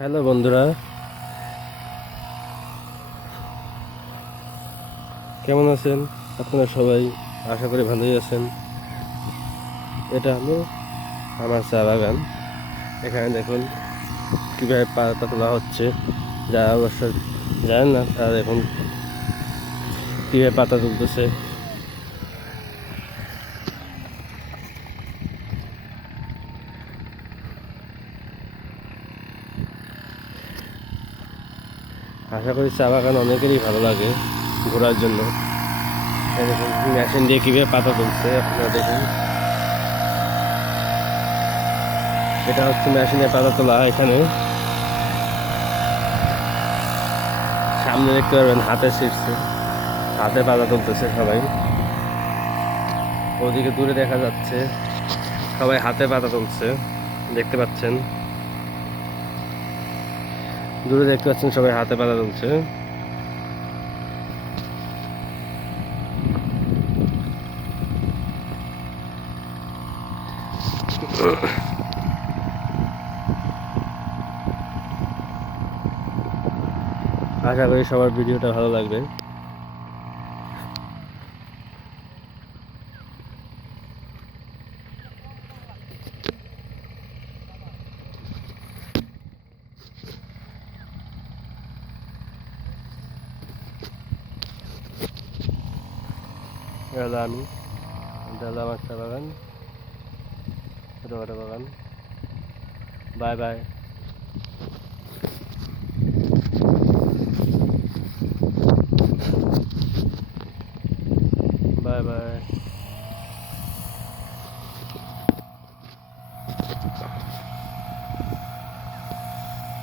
Hello বন্ধুরা, কেমন আছেন আপনারা সবাই? আশা করি ভালোই আছেন। এটা হলো আমার চা বাগান। এখানে দেখুন কীভাবে পাতা তোলা হচ্ছে। যারা অবশ্য জানেন না তারা দেখুন কীভাবে পাতা তুলতেছে। আশা করি চা বাগান অনেকেরই ভালো লাগে ঘোরার জন্য। দেখুন মেশিন দিয়ে কীভাবে পাতা তুলছে আপনারা দেখুন। এটা হচ্ছে মেশিনে পাতা তোলা। এখানে সামনে দেখতে পারবেন হাতে ছিঁড়ছে, হাতে পাতা তুলতেছে সবাই। ওদিকে দূরে দেখা যাচ্ছে সবাই হাতে পাতা তুলছে, দেখতে পাচ্ছেন। দূরে দেখতে পাচ্ছেন সবাই হাতে পাতা তুলছে। আশা করি সবার ভিডিওটা ভালো লাগবে। এটা হলো আমি, এটা হলো আমার চা বাগান, ছোটোখাটো বাগান। Bye bye, bye bye.